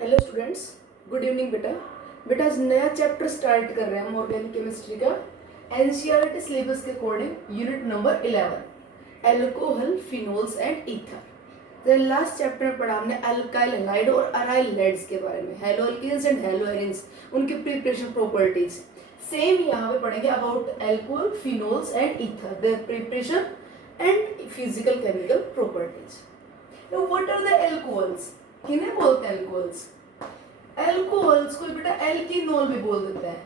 Hello students, good evening बेटा। बेटा आज नया चैप्टर स्टार्ट कर रहे हैं हम ऑर्गेनिक केमिस्ट्री का एनसीईआरटी सिलेबस के according unit number 11 alcohol phenols and ether. Last chapter में पढ़ा हमने अल्काइल हैलाइड और अराइल हैलाइड्स के बारे में, हेलोअल्केन्स एंड हेलोएरिन्स, उनकी प्रिपरेशन प्रॉपर्टीज। सेम यहाँ पे पढ़ेंगे about alcohol phenols and ether, their preparation and physical chemical properties. Now what are the alcohols? किन्हें बोलते हैं एल्कोहल्स? एल्कोहल्स को बेटा एल्कीनोल भी बोल देते हैं।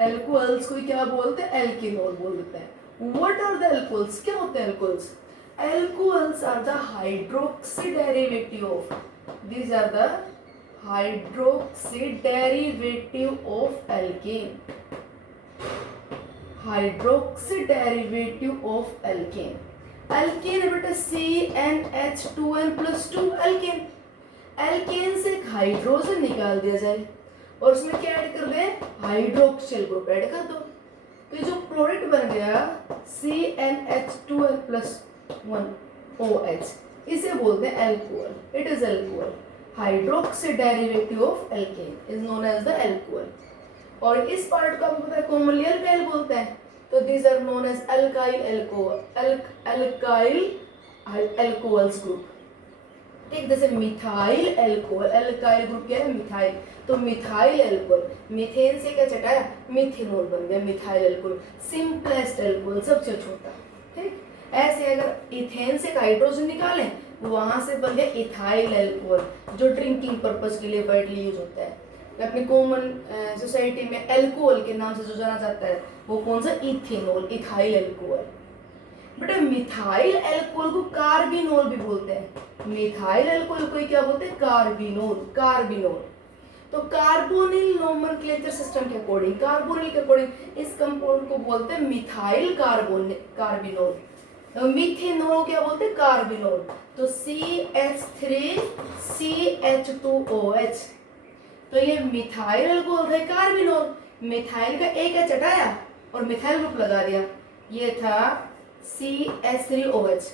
एल्कोहल्स को क्या बोलते हैं? एल्कीनोल बोल देते हैं। What are the alcohols? क्या होते हैं alcohols? Alcohols are the hydroxy derivative of, these are the hydroxy derivative of alkane, hydroxy derivative of alkane। alkane है बेटा CnH2n+2 alkane। एल्केन से एक हाइड्रोजन निकाल दिया जाए और उसमें क्या ऐड कर दें? हाइड्रोक्सिल ग्रुप ऐड कर दो, तो ये जो प्रोडक्ट बन गया CnH2n+1OH, इसे बोलते हैं alcohol. It is alcohol. Hydroxy derivative of alkane is known as the alcohol. और इस पार्ट को आपको पता है कॉमनली अल्काइल बोलते हैं, तो these are known as alkyl alcohol, alkyl alcohols group. ठीक, जैसे मिथाइल एल्कोहल, अल्काइल ग्रुप क्या है? मिथाइल। तो मिथाइल एल्कोहल, मीथेन से क्या चटाया? मिथेनॉल बन गया मिथाइल एल्कोहल, सिंपलेस्ट एल्कोहल, सबसे छोटा। ठीक, ऐसे अगर इथेन से हाइड्रोजन निकालें वहां से बन गया इथाइल एल्कोहल, जो ड्रिंकिंग पर्पस के लिए वाइडली यूज होता है। अपनी कॉमन सोसाइटी में एल्कोहल के नाम से जो जाना जाता है वो कौन सा? Ethanol, ethyl alcohol. बेटा मिथाइल एल्कोहल को कार्बिनोल भी बोलते हैं। मिथाइल अल्कोहल को क्या बोलते हैं? Carbinol, carbinol. तो कार्बोनिल नोमेनक्लेचर सिस्टम के अकॉर्डिंग, कार्बोनिल के अकॉर्डिंग इस कंपाउंड को बोलते हैं मिथाइल कार्बिनोल। तो मिथेनॉल क्या बोलते हैं? कार्बिनोल। तो CH3CH2OH, तो ये मिथाइल अल्कोहल है कार्बिनोल। मिथाइल का एक एच हटाया और मिथाइल ग्रुप लगा दिया, ये था CH3OH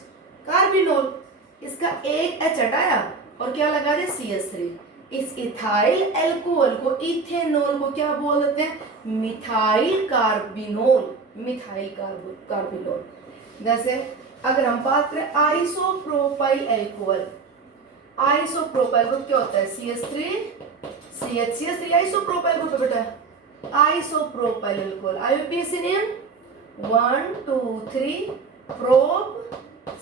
कार्बिनोल। इसका एक एच हटाया और क्या लगा दे? CH3। इस इथाइल एल्कोहल को, इथेनॉल को क्या बोल देते हैं? Methyl carbinol, methyl carbinol. जैसे अगर हम बात करें आइसोप्रोपाइल एल्कोहल, आइसोप्रोपाइल ग्रुप क्या होता है? CH3 आइसोप्रोपाइल ग्रुप बेटा, isopropyl alcohol. IUPAC name 1 2 3 prop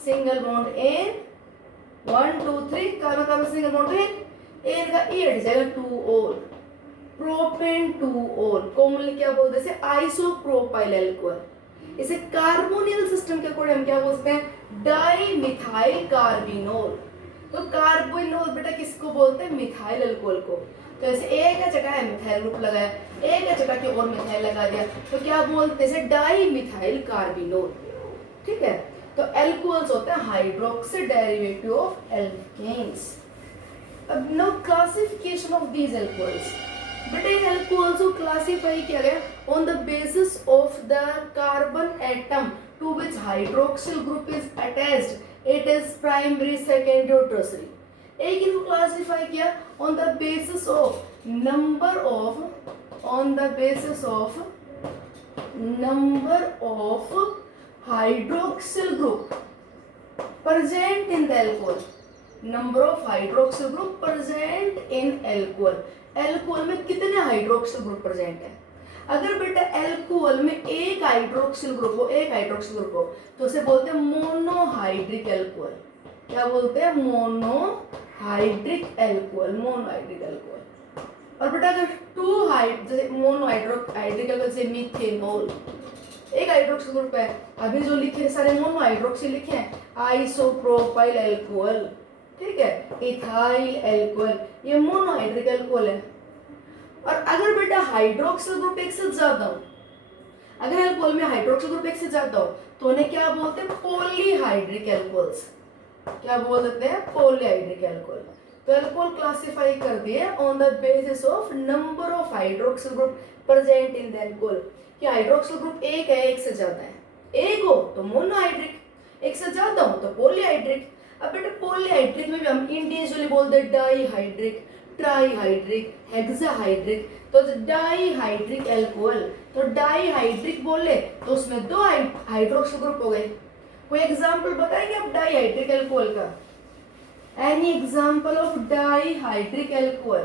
single bond ane, 1 2 3 carbon carbon single bond ane का ई हट जाएगा 2 ओल, प्रोपेन 2 ओल। कॉमनली क्या बोलते हैं? Isopropyl alcohol. इसे कार्बोनिल सिस्टम के अकॉर्डिंग हम क्या बोलते हैं? Dimethyl carbinol. तो कार्बिनोल बेटा किसको बोलते हैं? मिथाइल अल्कोहल को। तो ऐसे एक का चटाया मिथाइल ग्रुप लगाया, एक का चटा के और मिथाइल लगा दिया, तो क्या बोलते हैं? Dimethyl carbinol. ठीक है, तो एल्कोहल्स होते हैं हाइड्रोक्सी डेरिवेटिव ऑफ एल्केन्स। अब know classification of these alcohols. बेटा इन एल्कोहल्स को क्लासिफाई किया गया on the basis of the carbon atom to which hydroxyl group is attached. It is primary, secondary और टर्सरी। एक इनको क्लासिफाई किया on the basis of number of hydroxyl group present in the alcohol, number of hydroxyl group present in alcohol। Alcohol में कितने hydroxyl group present है? अगर बेटा alcohol में एक हाइड्रोक्सिल ग्रुप हो, तो उसे बोलते हैं मोनोहाइड्रिक एल्कोहल। क्या बोलते हैं? Monohydric alcohol, monohydric alcohol. और बेटा अगर टू जैसे मोनोहाइड्रिक एल्कोहल से मीथेनॉल, एक हाइड्रोक्सिल ग्रुप है, अभी जो लिखे सारे मोनो हाइड्रोक्सिल लिखे हैं, आइसोप्रोपाइल एल्कोहल, ठीक है, इथाइल एल्कोहल, ये मोनोहाइड्रिक एल्कोहल है। और अगर बेटा हाइड्रोक्सिल ग्रुप एक से ज्यादा हो, अगर एल्कोहल में हाइड्रोक्सिल ग्रुप एक से ज्यादा हो, तो उन्हें क्या बोलते हैं? Polyhydric alcohols. क्या बोल देते हैं? Polyhydric alcohol. तो एल्कोहल क्लासिफाई कर दिए on the basis of number of hydroxyl group present in the alcohol. कि हाइड्रोक्सिल ग्रुप एक है, एक से ज्यादा है, एक हो तो मोनोहाइड्रिक, एक से ज्यादा हो तो पॉलीहाइड्रिक। अब बेटा पॉलीहाइड्रिक में भी हम इंडिविजुअली बोलते हैं डाईहाइड्रिक, ट्राईहाइड्रिक, हेक्साहाइड्रिक, तो डाईहाइड्रिक एल्कोहल, तो डाईहाइड्रिक बोले तो उसमें दो हाइड्रोक्सिल ग्रुप हो गए। कोई एग्जांपल बताएंगे आप डाईहाइड्रिक एल्कोहल का? Any example of dihydric alcohol?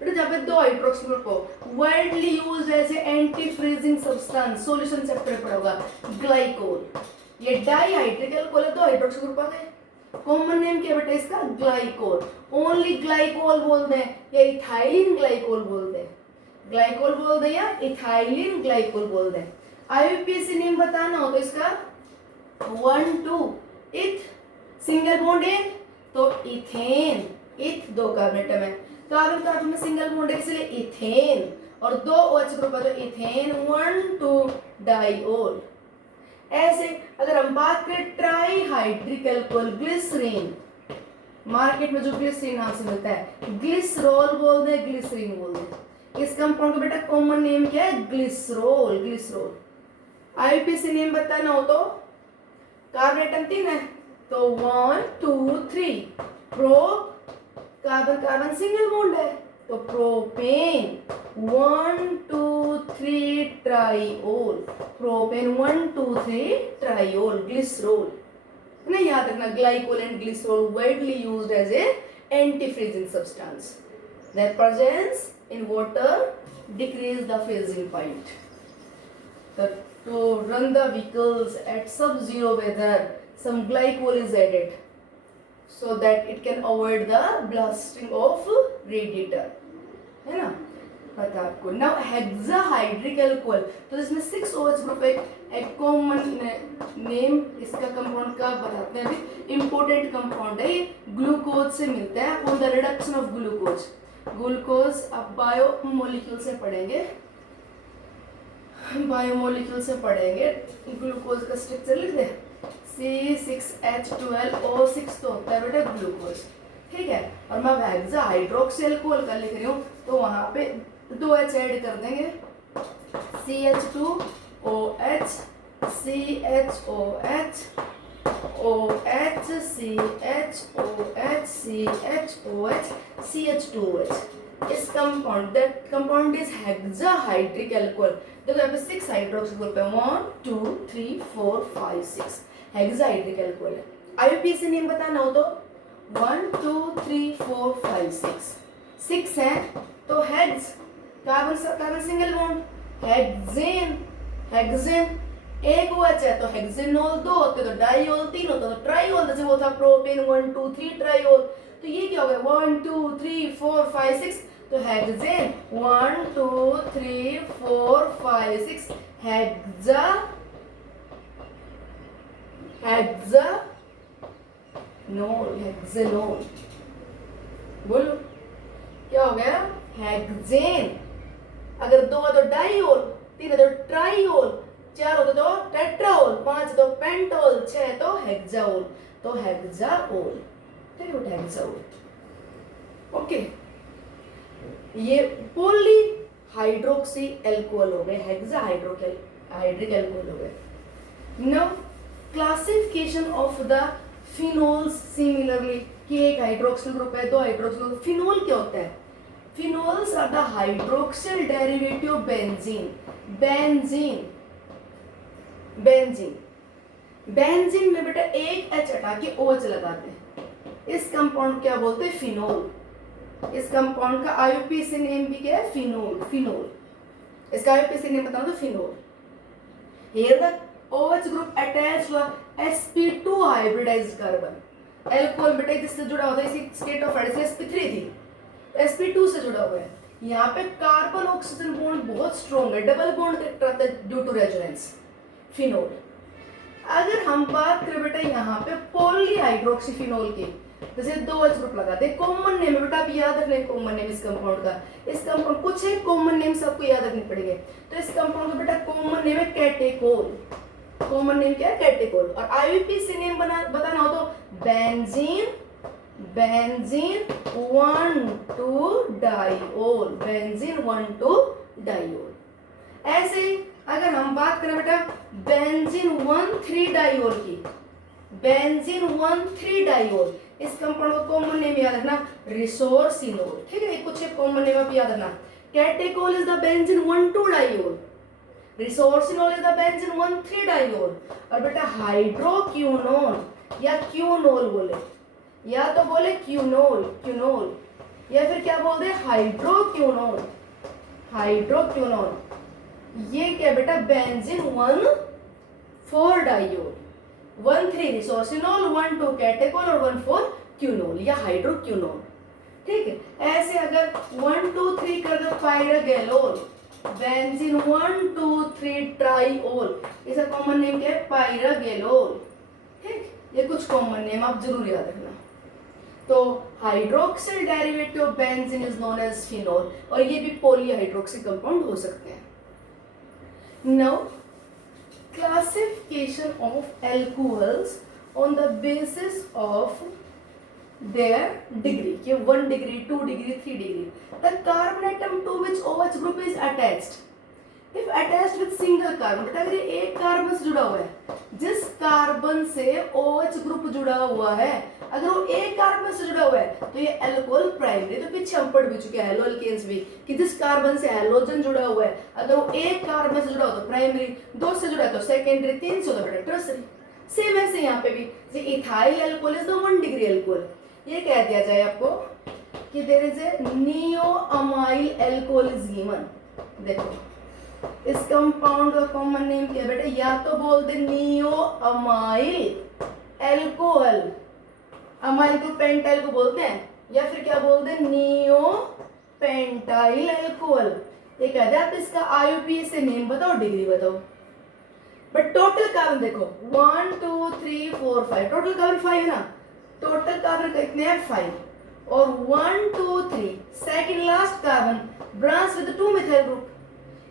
बेटा जहाँ पे दो हाइड्रोक्सिल ग्रुप हो, widely used as a anti freezing substance, solution chapter में पढ़ा होगा, ग्लाइकोल। ये डाईहाइड्रिक एल्कोहल है, दो हाइड्रोक्सिल ग्रुप आ गए। कॉमन नेम क्या बेटा इसका? ग्लाइकोल। ओनली ग्लाइकोल बोल दें या इथाइलिन ग्लाइकोल बोल दें? ग्लाइकोल बोल दें या इथाइलिन ग्लाइकोल बोल दें? आईयूपीएसी नेम बताना हो तो इसका 1 2 इथ, सिंगल बॉन्ड एक तो इथेन, इथ दो कार्बन एटम है, कार्बन कार्बन में सिंगल बॉन्ड है इसलिए इथेन, और दो OH ग्रुप है तो इथेन 1 2 डाइओल। ऐसे अगर हम बात करें ट्राईहाइड्रिक एल्कोहल, ग्लिसरीन, मार्केट में जो ग्लिसरीन नाम से मिलता है, ग्लिसरॉल बोल दे, ग्लिसरीन बोल दे। इस कंपाउंड का बेटा कॉमन नेम क्या है? Glycerol, glycerol. आईयूपीएसी नेम बताना हो तो कार्बन एटम 3 है तो 1 2 3, pro carbon carbon single bond है तो propane 1 2 3 triol, propane 1 2 3 triol, glycerol. ना याद रखना, glycol and glycerol widely used as a anti freezing substance. Their presence in water decrease the freezing point. To run the vehicles at sub-zero weather, some glycol is added so that it can avoid the blasting of radiator, है ना? पता आपको। Now hexahydric alcohol, तो इसमें 6 OH group है। एक common name इसका compound का बताते हैं अभी, इम्पोर्टेंट कंपाउंड है ये, ग्लूकोज से मिलता है। For the reduction of glucose, glucose आप बायोमोलिक्यूल से पढ़ेंगे, बायोमोलिक्यूल से पढ़ेंगे। ग्लूकोज का स्ट्रक्चर लिख दे, C6H12O6 तो होता है बेटा ग्लूकोज, ठीक है। और मैं हेक्सा हाइड्रोक्सी एल्कोहल का लिख रही हूँ तो वहां पे 2H ऐड कर देंगे, CH2OH, CHOH, OH, CHOH, CHOH, CH2OH। इस compound, that compound is hexahydric alcohol. देखो यहाँ पे 6 हाइड्रोक्सिल ग्रुप है, 1 2 3 4 5 6, हेक्साहाइड्रिक एल्कोहल है। आईयूपीएसी नेम बताना हो तो 1 2 3 4 5 6, 6 है तो hex, carbon carbon single bond, hexane, hexane एक OH है तो हेक्सेनोल 2 होते तो डाइओल 3 होता तो ट्राइओल, जैसे वो था प्रोपेन 1 2 3 ट्राइओल। तो ये क्या हो गया 1 2 3 4 5 6, तो हेक्सेन 1 2 3 4 5 6, हेक्सा, हेक्सानोल, हेक्सेनोल। बोलो क्या हो गया? हेक्सेन। अगर 2 है तो डाइओल, 3 है तो ट्राइओल, 4 होता तो टेट्राओल, 5 तो पेंटोल, 6 तो हेक्साओल, तो हेक्साओल, ठीक है बेटा, हेक्साओल। ओके, ये पॉली हाइड्रोक्सी एल्कोहल हो गए, हेक्साहाइड्रिक एल्कोहल हो गए। Now classification of the phenols similarly, कि एक हाइड्रोक्सिल ग्रुप है, 2 हाइड्रोक्सिल ग्रुप। फिनोल क्या होता है? Phenols are the hydroxyl derivative of benzene. Benzene, benzene, बेंजीन में बेटा एक H हटा के OH लगाते हैं। इस कंपाउंड क्या बोलते हैं? फिनोल। इस कंपाउंड का आईयूपीएसी नेम भी क्या है? Phenol, phenol. इसका आईयूपीएसी नेम बताना तो phenol. Here the OH group attached to sp2 hybridized carbon। Alcohol बेटा किससे जुड़ा होता है? इसी स्टेट ऑफ हाइड्रोजन sp3 थी, sp2 से जुड़ा हुआ है। यहाँ पे कार्बन ऑक्सीजन बॉन्ड बहुत स्ट्रॉन्ग है, डबल बॉन्ड करता है ड्यू टू रेजोनेंस, फिनोल। अगर हम बात करें बेटा यहाँ पे पॉलीहाइड्रोक्सीफिनोल की, जैसे 2H ग्रुप लगाते हैं, कॉमन नेम है बेटा, आप याद रख लें कॉमन नेम इस कंपाउंड का। इस कंपाउंड कुछ है कॉमन नेम सबको याद रखने पड़ेंगे। तो इस कंपाउंड का बेटा कॉमन नेम है कैटेकोल। कॉमन नेम क्या है? कैटेकोल। और आईयूपीएसी नेम बताना हो तो benzene, benzene 1 2 diol, benzene 1 2 diol. ऐसे अगर हम बात करें बेटा बेंजीन 1 3 डाइओल की, बेंजीन 1,3 डाइओल। इस कंपाउंड को कॉमन नेम याद रखना रिसोर्सिनोल, ठीक है, कुछ एक कॉमन नेम आप याद रखना। Catechol is the benzene 1,2 diol, resorcinol is the benzene 1,3 diol. और बेटा हाइड्रोक्यूनोन या क्यूनोल बोले, या तो बोले क्यूनोल क्यूनोल, या फिर क्या बोल दे हाइड्रोक्यूनोन हाइड्रोक्यूनोन। ये क्या बेटा बेंजीन 1,4 डाइओल, 1,3 रिसोर्सिनोल, 1,2 कैटेकोल और 1,4 क्यूनोल या हाइड्रोक्यूनोल, ठीक है। ऐसे अगर 1, 2, 3 कर दो पायरागेलोल, बेंजीन 1, 2, 3 ट्राइओल, इसका कॉमन नेम क्या है पायरागेलोल, ठीक। ये कुछ कॉमन नेम आप जरूर याद रखना। तो hydroxyl derivative of benzene is known as phenol, और ये भी पॉलीहाइड्रोक्सी कंपाउंड हो सकते हैं। Now classification of alcohols on the basis of their degree, कि 1 degree, 2 degree, 3 degree. The carbon atom to which OH group is attached, if attached with single carbon, बेटा अगर ये एक कार्बन से जुड़ा हुआ है, जिस कार्बन से OH ग्रुप जुड़ा हुआ है, अगर वो एक कार्बन से जुड़ा हुआ है तो ये अल्कोहल प्राइमरी। तो पीछे हम पढ़ भी चुके हैं हेलोअल्केन्स भी, कि जिस कार्बन से हेलोजन जुड़ा हुआ है, अगर वो एक कार्बन से जुड़ा हो तो प्राइमरी, 2 से जुड़ा तो सेकेंडरी, 3 से तो बेटा टर्सरी। सेम ऐसे यहाँ पे भी ethyl alcohol is the 1 degree alcohol. ये कह दिया जाए आपको कि there is a neoamyl alcohol is given. देखो इस कंपाउंड का कॉमन नेम क्या है बेटा, या तो बोल दे नियोअमाइल अल्कोहल, अमाइल को पेंटाइल को बोलते हैं, या फिर क्या बोलते हैं नियो पेंटाइल अल्कोहल। ये कह दे आप इसका आईयूपीए से नेम बताओ, डिग्री बताओ। बट टोटल कार्बन देखो 1, 2, 3, 4, 5, टोटल कार्बन 5 है ना, टोटल कार्बन कितने हैं 5, और 1, 2, 3 second last carbon branch with 2 methyl group.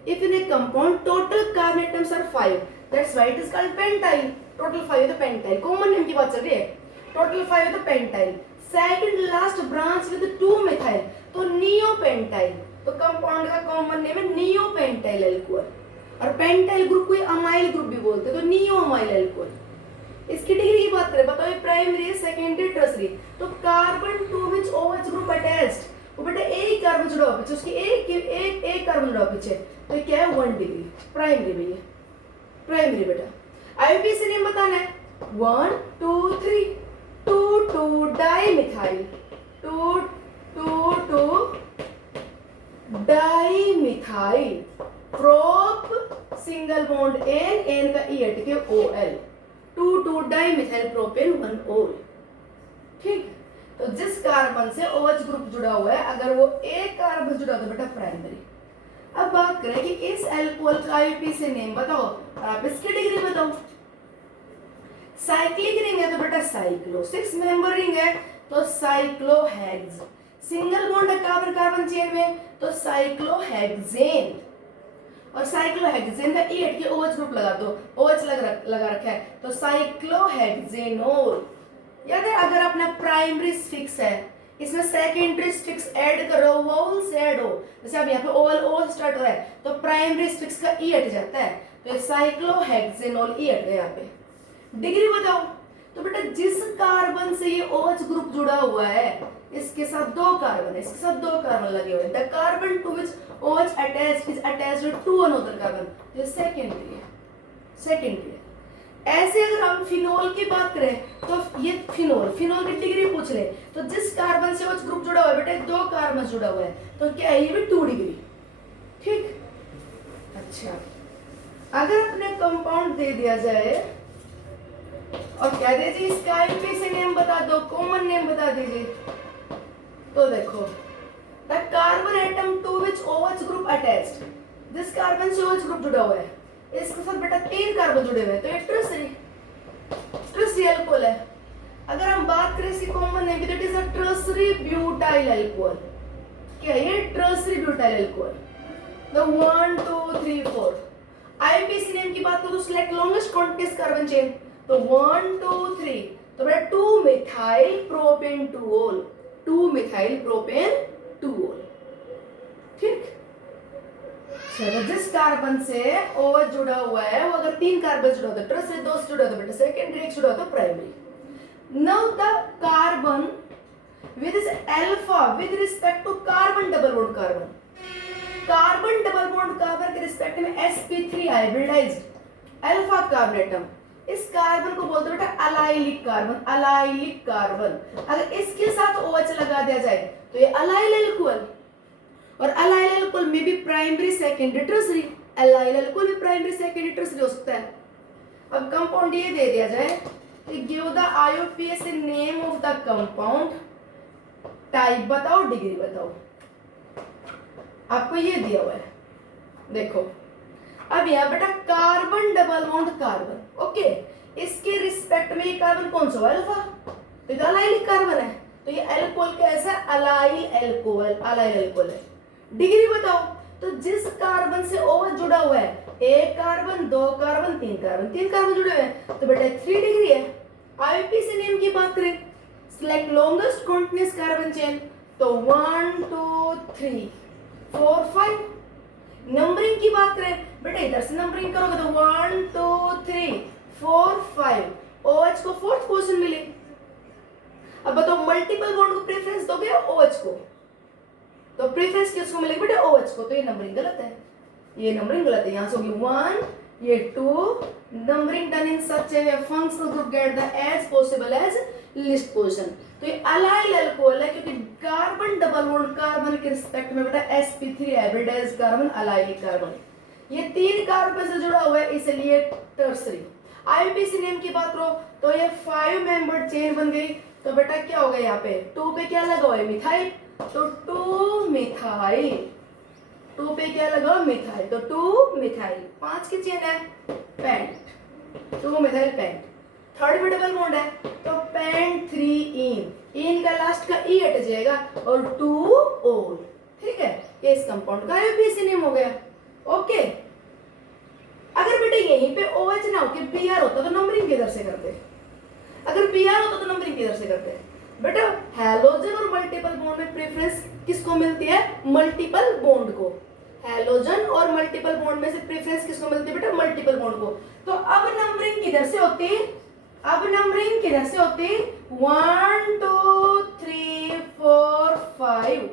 If in a compound total carbon atoms are 5, that's why it is called pentyl. Total 5 है तो pentyl, कॉमन नेम की बात चल रही है, टोटल 5 है तो pentyl, second last branch with 2 methyl तो नियोपेंटाइल। तो कंपाउंड का कॉमन नेम है नियोपेंटाइल अल्कोहल, और पेंटाइल ग्रुप को अमाइल ग्रुप भी बोलते हैं, तो नियोअमाइल अल्कोहल। इसकी डिग्री की बात करें, बताओ ये प्राइमरी, सेकेंडरी, टर्सरी। तो carbon to which OH group attached, वो बेटा एक कार्बन जुड़ा हुआ पीछे, उसकी एक कार्बन जुड़ा हुआ पीछे, तो ये क्या है 1 डिग्री प्राइमरी भैया, प्राइमरी बेटा। आईयूपीए से नेम बताना है 1, 2, 3, 2, 2 dimethyl, 2, 2, 2 dimethyl prop single bond N का E हट के OL, 2, 2 डाइमिथाइल प्रोपेन 1 OL, ठीक। तो जिस कार्बन से OH ग्रुप जुड़ा हुआ है, अगर वो एक कार्बन जुड़ा तो बेटा प्राइमरी। अब बात करें कि इस अल्कोहल का आईयूपीए से नेम बताओ और आप इसकी डिग्री बताओ। साइक्लिक रिंग है तो बेटा साइक्लो, 6 मेंबर रिंग है तो साइक्लोहेक्स, सिंगल बॉन्ड है कार्बन कार्बन चेन में तो साइक्लोहेक्सेन, और साइक्लोहेक्सेन का ई हट के OH ग्रुप लगा दो, OH लगा रखा है तो साइक्लोहेक्सेनोल। याद है अगर अपना प्राइमरी फिक्स है, इसमें सेकेंडरी फिक्स ऐड करो, वोल्स ऐड हो, जैसे अब यहाँ पे OL स्टार्ट हो रहा है तो प्राइमरी फिक्स का ई हट जाता है, तो ये साइक्लोहेक्सेनोल ई हट गया यहाँ पे। डिग्री बताओ, तो बेटा जिस कार्बन से ये OH ग्रुप जुड़ा हुआ है, इसके साथ 2 कार्बन है, इसके साथ 2 कार्बन लगे हुए हैं, the carbon to which OH attached is attached with 2 another carbon, ये सेकेंडरी है, सेकेंडरी है। ऐसे अगर हम फिनोल की बात करें तो ये फिनोल की डिग्री पूछ रहे, तो जिस कार्बन से OH ग्रुप जुड़ा हुआ है बेटा 2 कार्बन जुड़ा हुआ है, तो क्या है ये भी 2 डिग्री, ठीक। अच्छा अगर अपने कंपाउंड दे दिया जाए और कह दीजिए इसका आईयूपीए से नेम बता दो, कॉमन नेम बता दीजिए, तो देखो the carbon atom to which OH group attached, जिस कार्बन से OH ग्रुप जुड़ा हुआ है, इसके साथ बेटा 3 कार्बन जुड़े हुए हैं तो ये ट्रसरी अल्कोहल है। अगर हम बात करें इसकी कॉमन नेम की, तो it is a tertiary butyl alcohol. क्या ये tertiary butyl alcohol, the 1, 2, 3, 4। IUPAC name की बात करो तो select longest continuous carbon chain, तो 1, 2, 3 तो बेटा 2 methyl propane 2-ol, 2 methyl propane 2-ol, ठीक। चलो, जिस कार्बन से OH जुड़ा हुआ है वो अगर 3 कार्बन जुड़ा होता है टर्सरी, 2 से जुड़ा होता है बेटा सेकेंडरी, 1 जुड़ा होता है primary. Now the carbon with is alpha with respect to carbon double bond carbon, carbon double bond carbon के रिस्पेक्ट में sp3 hybridized alpha carbon atom, इस कार्बन को बोलते हैं बेटा अलाइलिक कार्बन। अलाइलिक कार्बन अगर इसके साथ OH लगा दिया जाए तो ये अलाइल एल्कोहल, और अलाइल एल्कोहल में भी primary secondary tertiary, allyl alcohol भी प्राइमरी सेकेंडरी टर्सरी हो सकता है। अब कंपाउंड ये दे दिया जाए, give the IUPAC name of the compound, type बताओ, डिग्री बताओ। आपको ये दिया हुआ है, देखो अब यहाँ बेटा carbon double bond carbon, okay, इसके रिस्पेक्ट में ये कार्बन कौन सा अल्फा, तो ये अलाइलिक कार्बन है, तो ये अल्कोहल कैसा है, अलाइल एल्कोहल, अलाइल एल्कोहल है। डिग्री बताओ, तो जिस कार्बन से OH जुड़ा हुआ है, 1 कार्बन, 2 कार्बन, 3 कार्बन, 3 कार्बन जुड़े हुए हैं, तो बेटा 3 डिग्री है। IUPAC नेम की बात करें, select longest continuous carbon chain, तो 1 2 3 4 5। नंबरिंग की बात करें बेटा, इधर से नंबरिंग करोगे तो 1 2 3 4 5, OH को 4th पोजीशन मिली। अब बताओ मल्टीपल बॉन्ड को प्रेफरेंस दोगे या OH को, तो प्रेफरेंस किसको मिलेगी बेटा, OH को, तो ये नंबरिंग गलत है, ये नंबरिंग गलत है। यहाँ से होगी 1, ये 2, numbering done in such a way functional group get the as possible as least position. तो ये अलाइल अल्कोहल है क्योंकि कार्बन डबल बॉन्ड कार्बन के रिस्पेक्ट में बेटा sp3 hybridised carbon, allylic carbon, ये 3 कार्बन से जुड़ा हुआ है इसलिए टर्सरी। IUPAC नेम की बात करो तो ये 5 मेंबर चेन बन गई, तो बेटा क्या हो गया यहाँ पे 2 पे क्या लगा हुआ है, मिथाइल, तो 2 मिथाइल, 2 पे क्या लगा मिथाइल, तो 2 मिथाइल। 5 की चेन है पेंट, 2 मिथाइल पेंट। थर्ड में डबल बॉन्ड है तो पेंट 3 इन का लास्ट का ई हट जाएगा और 2 ओल, ठीक है, ये इस कंपाउंड का IUPAC नेम हो गया। ओके, अगर बेटा यहीं पे OH ना हो के Br होता तो नंबरिंग किधर से करते, अगर Br होता तो नंबरिंग किधर से करते बेटा, हैलोजन और मल्टीपल बॉन्ड में प्रेफरेंस किसको मिलती है, मल्टीपल बॉन्ड को, हैलोजन और मल्टीपल बॉन्ड में से प्रेफरेंस किसको मिलती है बेटा, मल्टीपल बॉन्ड को। तो अब नंबरिंग किधर से होती है, अब नंबरिंग किधर से होती है, 1 2 3 4 5,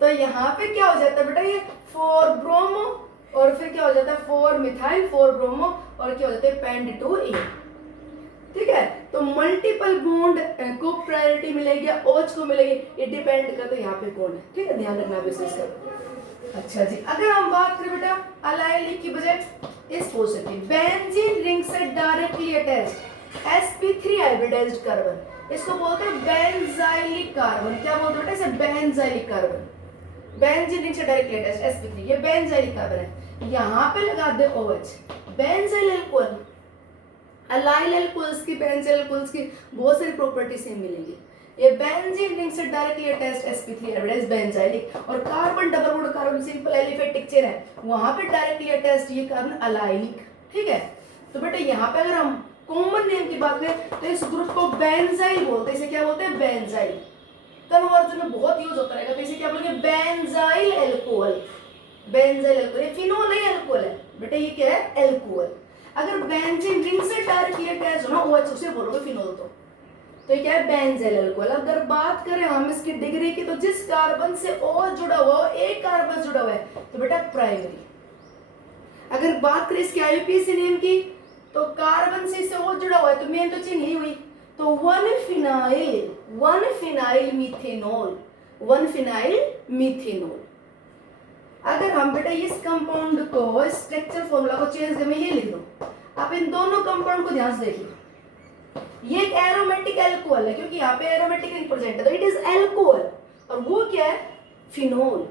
तो यहाँ पे क्या हो जाता है बेटा, ये 4 ब्रोमो और फिर क्या हो जाता है 4 मिथाइल, 4 ब्रोमो और क्या हो जाता है पेंट 2 इन, ठीक है। तो मल्टीपल बॉन्ड को प्रायोरिटी मिलेगी या OH को मिलेगी, ये डिपेंड करता है यहाँ पे कौन है, ठीक है, ध्यान रखना विशेष कर। अच्छा जी, अगर हम बात करें बेटा अलाइलिक की बजाय इस पोजीशन की, बेंजीन रिंग से directly attached sp3 hybridised carbon, इसको बोलते हैं बेंजाइलिक कार्बन। क्या बोलते हैं बेटा इसे, बेंजाइलिक कार्बन, बेंजीन रिंग से डायरेक्टली अटैच्ड sp3, ये बेंजाइलिक कार्बन है। यहाँ पे लगा दे OH, benzyl alcohol, allyl alcohols की, बेंजाइल एल्कोहल्स की बहुत सारी प्रॉपर्टी सेम मिलेंगी। ये बेंजीन रिंग से directly attached sp3 hybridized benzylic, और carbon double bond carbon simple aliphatic chain है, वहां पे डायरेक्टली अटैच्ड ये कार्बन अलाइलिक, ठीक है। तो बेटा यहाँ पे अगर हम कॉमन नेम की बात करें तो इस ग्रुप को बेंजाइल बोलते हैं, इसे क्या बोलते हैं, बेंजाइल। कन्वर्जन में बहुत यूज होता रहेगा, तो इसे क्या बोलेंगे, बेंजाइल एल्कोहल, बेंजाइल एल्कोहल, ये फिनोल नहीं एल्कोहल है बेटा, ये क्या है, एल्कोहल। अगर बेंजीन रिंग से डायरेक्टली अटैच हो ना OH, उसे बोलोगे फिनोल, तो ये क्या है, बेंजाइल एल्कोहल। अगर बात करें हम इसकी डिग्री की, तो जिस कार्बन से OH जुड़ा हुआ हो, 1 कार्बन जुड़ा हुआ है, तो बेटा प्राइमरी। अगर बात करें इसके IUPAC नेम की, तो कार्बन से इससे OH जुड़ा हुआ है, तो मेन तो चेन यही हुई, तो 1 फिनाइल मीथेनॉल, 1 फिनाइल मीथेनॉल। अगर हम बेटा इस कंपाउंड को स्ट्रक्चर फॉर्मूला को चेंज करें, मैं ये लिख दूं, आप इन दोनों कंपाउंड को ध्यान से देखिए, ये एक एरोमेटिक एल्कोहल है क्योंकि यहाँ पे एरोमेटिक रिंग प्रेजेंट है, तो इट इज एल्कोहल, और वो क्या है, फिनोल।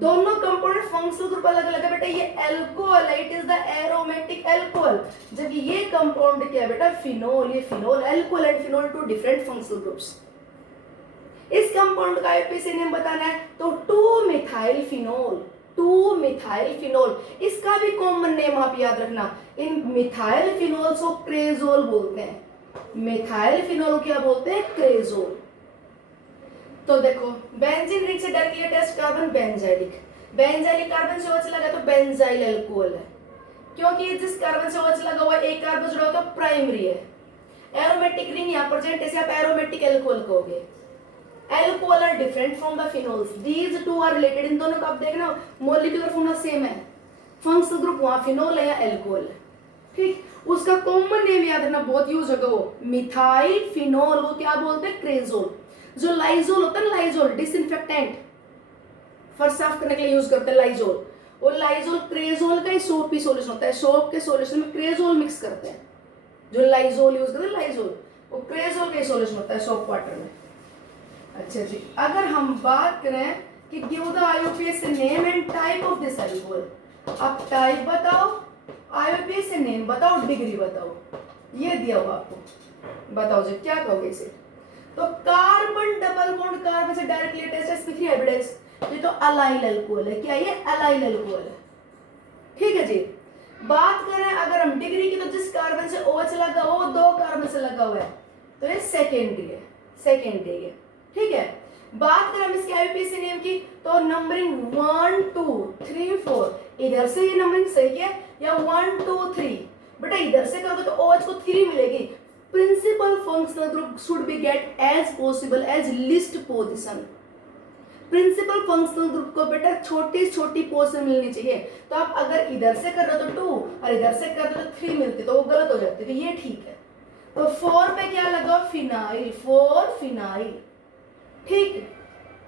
दोनों कंपाउंड फंक्शनल ग्रुप अलग अलग है बेटा, ये एल्कोहल है, it is the aromatic alcohol, जबकि ये कंपाउंड क्या है बेटा, फिनोल, ये phenol, alcohol and phenol two different functional groups. इस कंपाउंड का IUPAC नेम बताना है तो 2 मिथाइल फिनोल, 2 मिथाइल फिनोल, इसका भी कॉमन नेम आप याद रखना, इन मिथाइल फिनोल को क्रेजोल बोलते हैं, मिथाइल फिनोल क्या बोलते हैं, क्रेजोल। तो देखो बेंजीन रिंग से directly attached carbon benzylic, benzyl carbon से OH लगा तो बेंजाइल अल्कोहल है, क्योंकि जिस कार्बन से OH लगा हुआ एक कार्बन जुड़ा हुआ तो प्राइमरी है। एरोमेटिक रिंग यहाँ प्रेजेंट, इसे आप एरोमेटिक अल्कोहल कहोगे। Alcohol are different from the phenols, these two are related, इन दोनों का आप देखना मॉलिक्यूलर फॉर्मूला सेम है, फंक्शनल ग्रुप वहां फिनोल है या अल्कोहल है, ठीक। उसका कॉमन नेम याद रखना, बहुत यूज होगा वो, मिथाइल फिनोल, वो क्या बोलते हैं, क्रेजोल। जो लाइजोल होता है ना, लाइजोल डिसइंफेक्टेंट, फर्श साफ करने के लिए यूज करते हैं लाइजोल, और लाइजोल क्रेजोल का ही सोप भी सॉल्यूशन होता है, सोप के सॉल्यूशन में क्रेजोल मिक्स करते हैं, जो लाइजोल यूज करते हैं लाइजोल, वो क्रेजोल का ही सॉल्यूशन होता है सोप वाटर में। अच्छा जी, अगर हम बात करें कि give the IUPAC name and type of this alcohol, आप टाइप बताओ, IUPAC नेम बताओ, डिग्री बताओ, ये दिया हुआ आपको, बताओ जी क्या कहोगे इसे। तो कार्बन डबल बॉन्ड कार्बन से डायरेक्टली अटैच्ड है, एविडेंस, ये तो अलाइल अल्कोहल है, क्या ये अलाइल अल्कोहल है, ठीक है जी। बात करें अगर हम डिग्री की, तो जिस कार्बन से OH लगा हो 2 कार्बन से लगा हुआ है तो ये सेकेंडरी है, सेकेंडरी है, ठीक है। बात करें हम इसके IUPAC नेम की, तो नंबरिंग 1 2 3 4, इधर से ये नंबरिंग सही है या 1 2 3, बेटा इधर से करोगे तो OH को 3 मिलेगी। Principal functional group should be get as possible as least position, principal functional group को बेटा छोटी छोटी पोजीशन मिलनी चाहिए, तो आप अगर इधर से कर रहे हो तो 2 और इधर से कर रहे हो तो 3 मिलती, तो वो गलत हो जाती, तो ये ठीक है। तो 4 पे क्या लगा, फिनाइल, 4 फिनाइल, ठीक।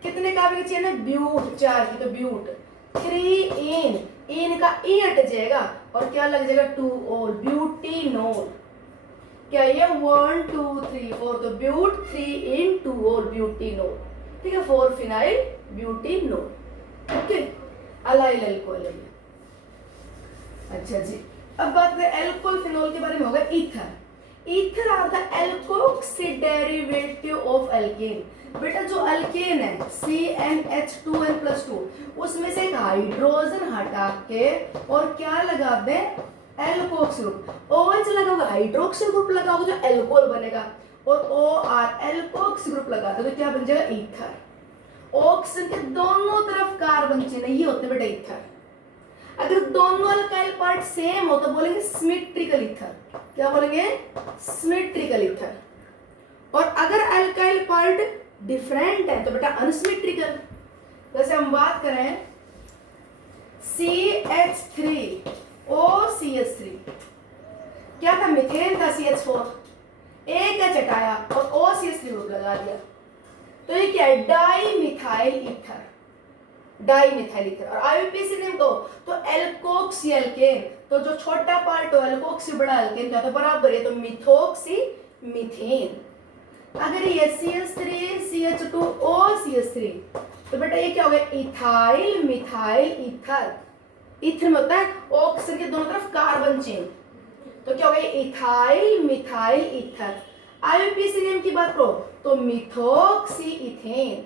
कितने कार्बन चाहिए ना, ब्यूट, 4 की, तो ब्यूट। 3 इन का ई हट जाएगा और क्या लग जाएगा, 2 ओल, ब्यूटीनोल, क्या ये 1 2 3 4, तो ब्यूट 3 इन 2 ओल, ब्यूटीनोल, ठीक है, 4 फिनाइल ब्यूटीनोल, ओके, अलाइल अल्कोहल है ये। अच्छा जी, अब बात करें अल्कोहल फिनोल के बारे में, होगा ether. Ether are the alkoxy derivative of alkane, बेटा जो अल्केन है CnH2n+2, उसमें से एक हाइड्रोजन हटा के और क्या लगा दें, एल्कोक्सी ग्रुप, OH लगा होगा, हाइड्रोक्सी ग्रुप लगा होगा जो एल्कोहल बनेगा, और OR एल्कोक्सी ग्रुप लगा दो तो क्या बन जाएगा, ईथर। ऑक्सीजन के दोनों तरफ कार्बन चेन, ये होते बेटा ईथर। अगर दोनों अल्काइल पार्ट सेम हो तो बोलेंगे सिमेट्रिकल ईथर, क्या बोलेंगे, सिमेट्रिकल ईथर। और अगर अल्काइल पार्ट डिफरेंट है तो बेटा अनसिमेट्रिकल। जैसे हम बात करें CH3OCH3, क्या था, मीथेन था, CH4, एक का चटाया और OCH3 ग्रुप लगा दिया, तो ये क्या है, di methyl ether, di methyl ether. और IUPAC नेम को तो एल्कोक्सी एल्केन, तो जो छोटा पार्ट हो एल्कोक्सी, बड़ा एल्केन क्या था, बराबर है, तो मिथोक्सी मीथेन। अगर ये CH3 CH2OCH3, तो बेटा ये क्या हो गया, इथाइल मिथाइल ईथर। ईथर में होता है ऑक्सीजन के दोनों तरफ कार्बन चेन, तो क्या हो गया, ethyl methyl ether. IUPAC name की बात करो तो मिथोक्सी इथेन,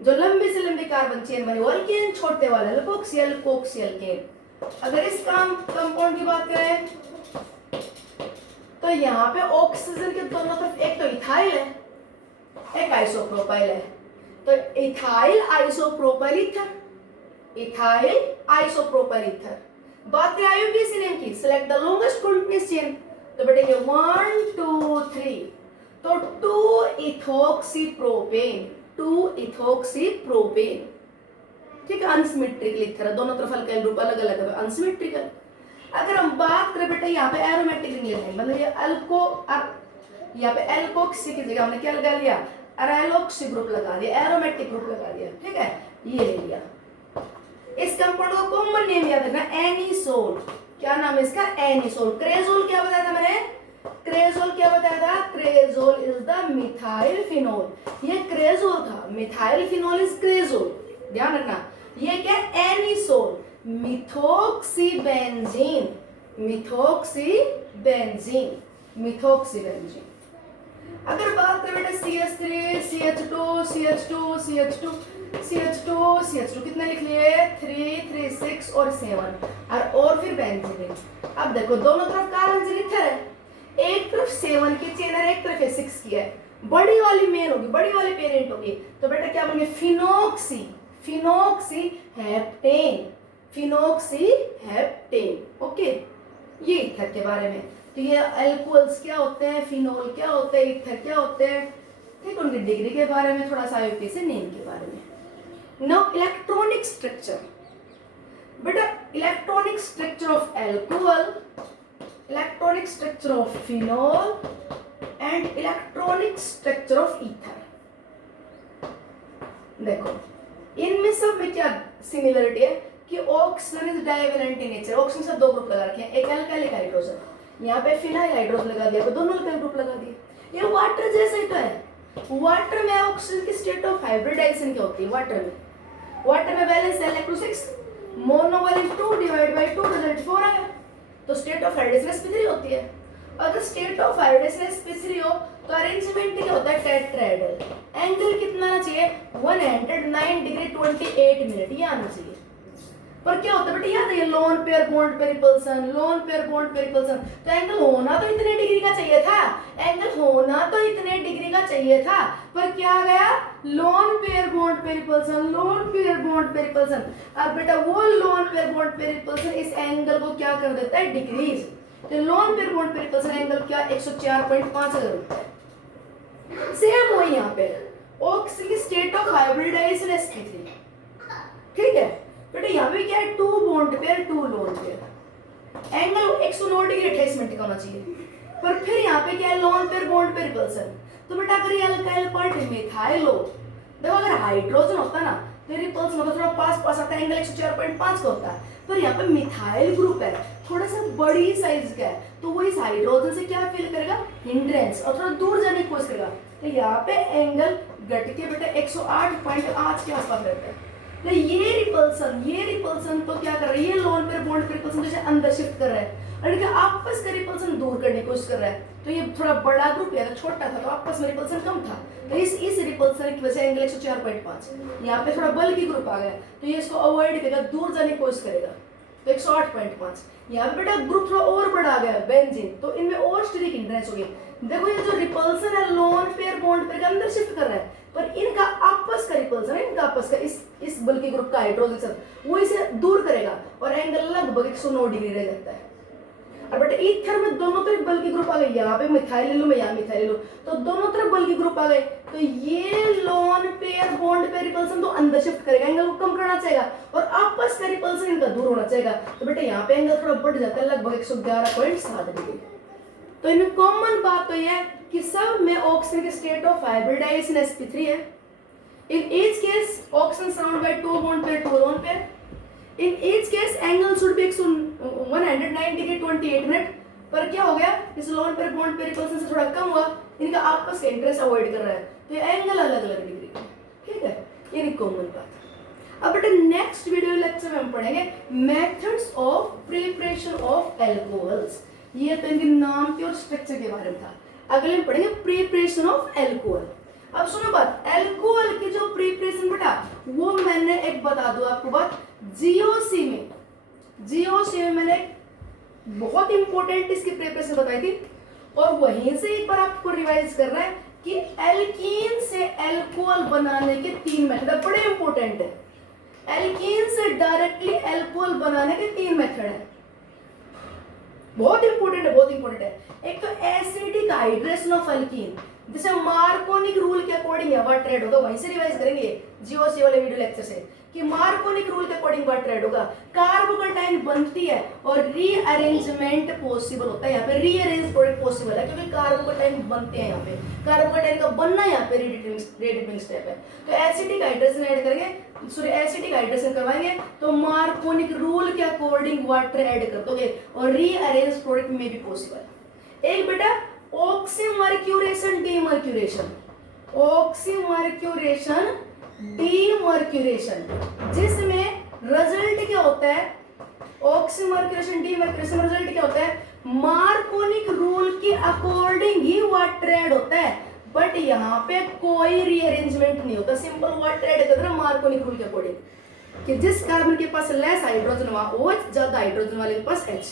जो लंबी से लंबी कार्बन चेन बनी वो अल्केन, छोटे वाला एल्कोक्सी एल्कोक्सी एल्केन। अगर इस कंपाउंड की बात करें तो यहाँ पे ऑक्सीजन के दोनों तरफ एक तो इथाइल है, एक आइसोप्रोपाइल है, तो ethyl isopropyl ether, ethyl isopropyl ether. बात करें IUPAC नेम की, select the longest continuous chain, तो बेटा ये 1 2 3, तो 2 इथोक्सीप्रोपेन, 2 इथोक्सीप्रोपेन, ठीक है, अनसिमेट्रिकल ईथर, दोनों तरफ अल्काइल ग्रुप अलग अलग है, अनसिमेट्रिकल। अगर हम बात करें बेटा यहाँ पे एरोमेटिक रिंग लेते हैं, मतलब ये यहाँ पे एल्कोक्सी की जगह हमने क्या लगा लिया, एरोक्सी ग्रुप लगा दिया, एरोमेटिक ग्रुप लगा दिया, ठीक है, ये ले लिया। इस कंपाउंड का कॉमन नेम याद रखना, एनिसोल, क्या नाम है इसका, एनिसोल। क्रेजोल क्या बताया था मैंने, क्रेजोल क्या बताया था, क्रेजोल इज द मिथाइल फिनोल, ये क्रेजोल था, मिथाइल फिनोल इज क्रेजोल, ध्यान रखना। ये क्या, एनिसोल, मिथोक्सीबेंजीन, मिथोक्सीबेंजीन, मिथोक्सीबेंजीन। अगर बात करें बेटा CH3 CH2 CH2 CH2 CH2 CH2 कितने लिख लिए, 3 3 6 और 7, और फिर बेंजीन। अब देखो दोनों तरफ कार्बन से ईथर है, एक तरफ 7 की चेन है, एक तरफ 6 की है, बड़ी वाली मेन होगी, बड़ी वाली पेरेंट होगी, तो बेटा क्या बनेंगे, फिनोक्सी, फिनोक्सीहेप्टेन, फिनोक्सीहेप्टेन। ओके, ये ईथर के बारे में। तो ये अल्कोहल्स क्या होते हैं, फिनोल क्या होते हैं, ईथर क्या होते हैं, ठीक, उनकी डिग्री के बारे में, थोड़ा सा आईयूपीएसी नेम के बारे में। नाउ इलेक्ट्रॉनिक स्ट्रक्चर, बेटा electronic structure of alcohol, electronic structure of phenol and electronic structure of ether. देखो इनमें सब में क्या सिमिलरिटी है कि oxygen is divalent in nature. Oxygen से दो ग्रुप लगा रखे हैं, एक अल्काइल एक हाइड्रोजन। यहाँ पे फिनाइल हाइड्रोजन लगा दिया, दोनों अल्काइल ग्रुप लगा दिए। ये वाटर जैसा ही तो है। वाटर में ऑक्सीजन की स्टेट ऑफ हाइब्रिडाइजेशन क्या होती है, वाटर में valence electrons six, monovalent 2 divide by 2 result 4 आया, तो स्टेट ऑफ हाइब्रिडाइजेशन sp3 होती है। अगर स्टेट ऑफ हाइब्रिडाइजेशन sp3 हो तो अरेंजमेंट क्या होता है, टेट्राहेड्रल। एंगल कितना आना चाहिए, 109 डिग्री 28 मिनट, ये आना चाहिए। पर क्या होता है बेटा, याद है लोन पेयर बॉन्ड पे रिपल्सन, लोन पेयर बॉन्ड पे रिपल्सन, तो एंगल होना तो इतने डिग्री का चाहिए था, एंगल होना तो इतने डिग्री का चाहिए था, पर क्या आ गया, लोन पेयर बॉन्ड पे रिपल्सन, लोन पेयर बॉन्ड पे रिपल्सन। अब बेटा वो लोन पेयर बॉन्ड पे रिपल्सन इस एंगल को क्या कर देता है, डिक्रीज। तो लोन पेयर बॉन्ड पे रिपल्सन एंगल क्या 104.5 अगर होता है। सेम वही यहाँ पे ऑक्सीजन की स्टेट ऑफ हाइब्रिडाइजेशन sp3, ठीक है बेटा। यहाँ पे क्या है, 2 bond pair 2 lone pair, angle 109 degree 28 minute का होना चाहिए। पर फिर यहाँ पे क्या है, loan pair bond pair repulsion. तो बेटा अगर ये अल्काइल पार्ट मिथाइल हो, देखो अगर हाइड्रोजन होता ना तो रिपल्सन होता, थोड़ा पास पास आता है, एंगल 104.5 का होता है। पर यहाँ पे मिथाइल ग्रुप है, थोड़ा सा बड़ी साइज का है, तो वो इस हाइड्रोजन से क्या फील करेगा, हिंड्रेंस, और थोड़ा दूर जाने की कोशिश करेगा। तो यहाँ पे एंगल घट के बेटा 108.8 के आसपास रहता है। तो ये रिपल्सन तो क्या कर रहा है, ये लोन पेयर बॉन्ड पे रिपल्सन जैसे अंदर शिफ्ट कर रहा है, और इनका आपस का रिपल्सन दूर करने की कोशिश कर रहा है। तो ये थोड़ा बड़ा ग्रुप है, तो छोटा था तो आपस में रिपल्सन कम था, तो इस रिपल्सन की वजह से एंगल 104.5। यहाँ पे थोड़ा बल्कि ग्रुप आ गया, तो ये इसको अवॉइड करेगा, दूर जाने की कोशिश करेगा, तो 108.5। यहाँ पे बेटा ग्रुप थोड़ा और बड़ा आ गया बेंजीन, तो इनमें और स्टीरिक हिंड्रेंस हो गई। देखो ये जो रिपल्सन है लोन पेयर बॉन्ड पेयर के अंदर शिफ्ट कर रहा है, पर इनका आपस का रिपल्सन है, इनका आपस का इस बल्कि ग्रुप का हाइड्रोजन सब वो इसे दूर करेगा, और एंगल लगभग 109 डिग्री रह जाता है। और बेटा ईथर में दोनों तरफ बल्कि ग्रुप आ गए, यहाँ पे मिथाइल ले लो, मैं यहाँ मिथाइल ले लो, तो दोनों तरफ बल्कि ग्रुप आ गए, तो ये loan pair bond pair repulsion तो अंदर शिफ्ट करेगा, एंगल को कम करना चाहेगा, और आपस का रिपल्सन इनका दूर होना चाहेगा। तो बेटा यहाँ पे एंगल थोड़ा बढ़ जाता है, लगभग 111.7 डिग्री। तो इनमें कॉमन बात तो यह है कि सब में ऑक्सीजन की स्टेट ऑफ हाइब्रिडाइजेशन sp3 है। In each case oxygen surround by 2 bond pair 2 lone pair. In each case angle should be 109 degree 28 minute. पर क्या हो गया, इस lone pair bond pair repulsion से थोड़ा कम हुआ, इनका आपस का इंटरेस्ट अवॉइड कर रहा है, तो ये एंगल अलग अलग डिग्री का, ठीक है, ये कॉमन बात। अब बेटा नेक्स्ट वीडियो लेक्चर में हम पढ़ेंगे methods of preparation of alcohols. ये तो इनके नाम के और स्ट्रक्चर के बारे में था। अगले में पढ़ेंगे प्रिपरेशन ऑफ अल्कोहल। अब सुनो बात, अल्कोहल की जो प्रिपरेशन बेटा वो मैंने एक बता दूं आपको बात, जीओसी में मैंने बहुत इंपॉर्टेंट इसकी प्रिपरेशन बताई थी, और वहीं से एक बार आपको रिवाइज करना है कि एल्कीन से अल्कोहल बनाने के 3 मेथड बड़े इंपॉर्टेंट है। एल्कीन से डायरेक्टली अल्कोहल बनाने के 3 मेथड है, बहुत इंपॉर्टेंट है। एक तो एसिडिक हाइड्रेशन ऑफ एल्कीन, जैसे मार्कोनिक रूल के अकॉर्डिंग व्हाट ट्रेड होगा, वहीं से रिवाइज करेंगे जीओसी वाले वीडियो लेक्चर से कि मार्कोनिक रूल के अकॉर्डिंग व्हाट ट्रेड होगा। कार्बोकेटाइन बनती है और रीअरेंजमेंट पॉसिबल होता है, यहाँ पे रीअरेंज प्रोडक्ट पॉसिबल है क्योंकि कार्बोकेटाइन बनते हैं, यहाँ पे कार्बोकेटाइन का बनना यहाँ पे रीडिटरिंग स्टेप है। तो एसिडिक हाइड्रेशन ऐड करेंगे, सॉरी एसिडिक हाइड्रेशन करवाएंगे तो मार्कोनिक रूल के अकॉर्डिंग वाटर ऐड कर दोगे और रीअरेंज प्रोडक्ट में भी पॉसिबल। एक बेटा ऑक्सीमर्क्यूरेशन डीमर्क्यूरेशन, जिसमें रिजल्ट क्या होता है, ऑक्सीमर्क्यूरेशन डीमर्क्यूरेशन रिजल्ट क्या होता है, मार्कोनिक रूल के अकॉर्डिंग ही वाटर ऐड होता है, बट यहाँ पे कोई रीअरेंजमेंट नहीं होता, सिंपल वाटर ऐड कर रहे हैं मार्कोनिक रूल के अकॉर्डिंग कि जिस कार्बन के पास लेस हाइड्रोजन वहां OH, ज्यादा हाइड्रोजन वाले के पास H,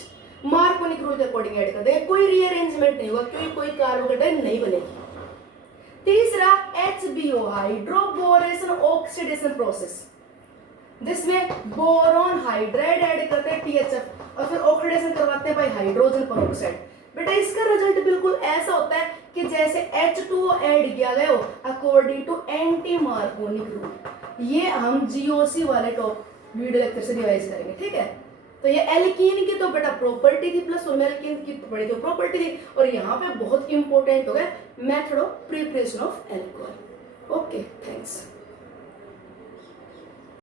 मार्कोनिक रूल के अकॉर्डिंग ऐड कर देंगे, कोई रीअरेंजमेंट नहीं होगा क्योंकि कोई कार्बोकेटाइन नहीं बनेगी। तीसरा HBO हाइड्रोबोरेशन ऑक्सीडेशन प्रोसेस, जिसमें बोरॉन हाइड्राइड ऐड करते हैं THF और फिर ऑक्सीडेशन करवाते हैं भाई हाइड्रोजन पेरोक्साइड। बेटा इसका रिजल्ट बिल्कुल ऐसा होता है कि जैसे H2O ऐड किया गया हो according to anti Markovnikov rule. ये हम GOC वाले टॉप वीडियो लेक्चर से रिवाइज करेंगे, ठीक है। तो ये एल्कीन की तो बेटा प्रॉपर्टी थी, प्लस एल्कीन की बड़ी तो प्रॉपर्टी थी, और यहाँ पे बहुत इंपॉर्टेंट हो गया method of preparation of alcohol. Okay, thanks.